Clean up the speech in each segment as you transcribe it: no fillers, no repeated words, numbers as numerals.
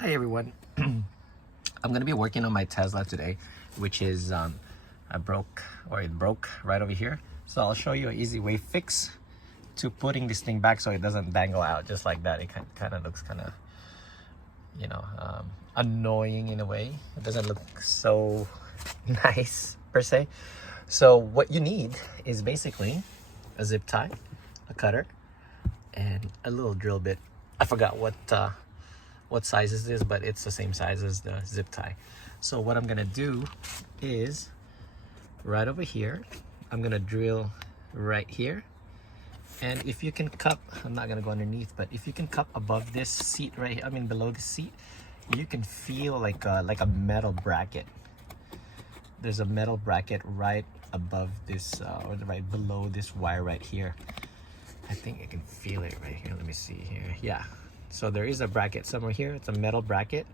Hi everyone. I'm gonna be working on my Tesla today, which is it broke right over here. So I'll show you an easy way fix to putting this thing back so it doesn't dangle out just like that. It kind of looks kind of, annoying in a way. It doesn't look so nice per se. So what you need is basically a zip tie, a cutter, and a little drill bit. I forgot what size is this, but it's the same size as the zip tie. So what I'm gonna do is right over here, I'm gonna drill right here. And if you can cup, I'm not gonna go underneath, but if you can cup above this seat right here, I mean below the seat, you can feel like a metal bracket. There's a metal bracket right above this, or right below this wire right here. I think I can feel it right here. Let me see here. Yeah. So there is a bracket somewhere here. It's a metal bracket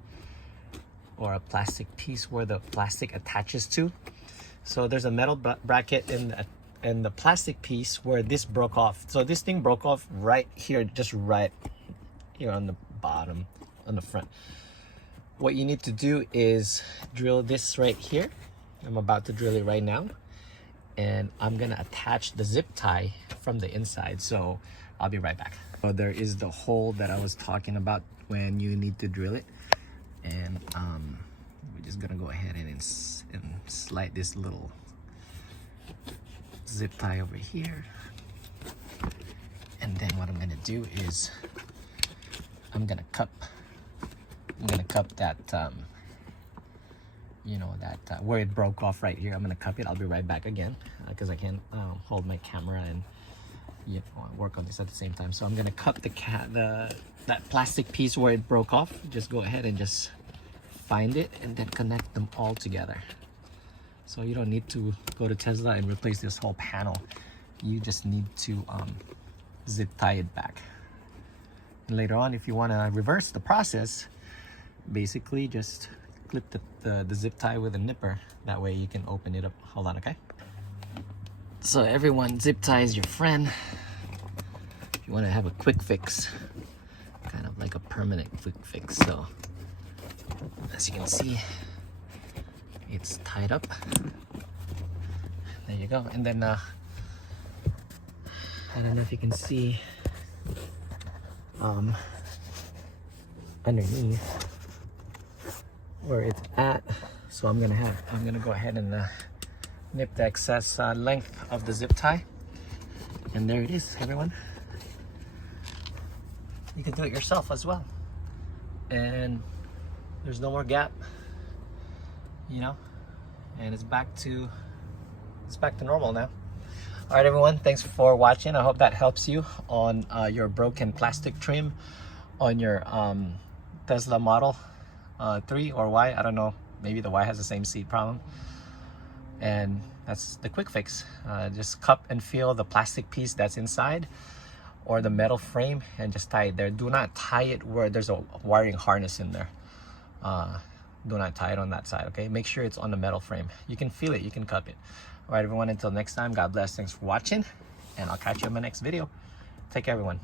or a plastic piece where the plastic attaches to. So there's a metal bracket in the plastic piece where this broke off. So this thing broke off right here, just right here on the bottom, on the front. What you need to do is drill this right here. I'm about to drill it right now. And I'm gonna attach the zip tie from the inside. So I'll be right back. So there is the hole that I was talking about when you need to drill it. And we're just gonna go ahead and slide this little zip tie over here. And then what I'm gonna do is I'm gonna cup that where it broke off right here. I'm gonna cup it. I'll be right back again because I can't hold my camera and work on this at the same time. So I'm gonna cup that plastic piece where it broke off. Just go ahead and just find it and then connect them all together. So you don't need to go to Tesla and replace this whole panel. You just need to zip tie it back. And later on, if you want to reverse the process, basically just clip the zip tie with a nipper. That way you can open it up. Hold on, okay? So everyone, zip tie is your friend. If you want to have a quick fix, kind of like a permanent quick fix. So as you can see, it's tied up. There you go. And then I don't know if you can see underneath where it's at. So I'm gonna go ahead and nip the excess length of the zip tie. And there it is, everyone. You can do it yourself as well. And there's no more gap, and it's back to normal now. All right, everyone, thanks for watching. I hope that helps you on your broken plastic trim on your Tesla Model 3 or Y. I don't know, maybe the Y has the same seat problem. And that's the quick fix. Just cup and feel the plastic piece that's inside or the metal frame and just tie it there. Do not tie it where there's a wiring harness in there. Do not tie it on that side, okay? Make sure it's on the metal frame. You can feel it, you can cup it. All right, everyone, until next time, God bless. Thanks for watching, and I'll catch you in my next video. Take care, everyone.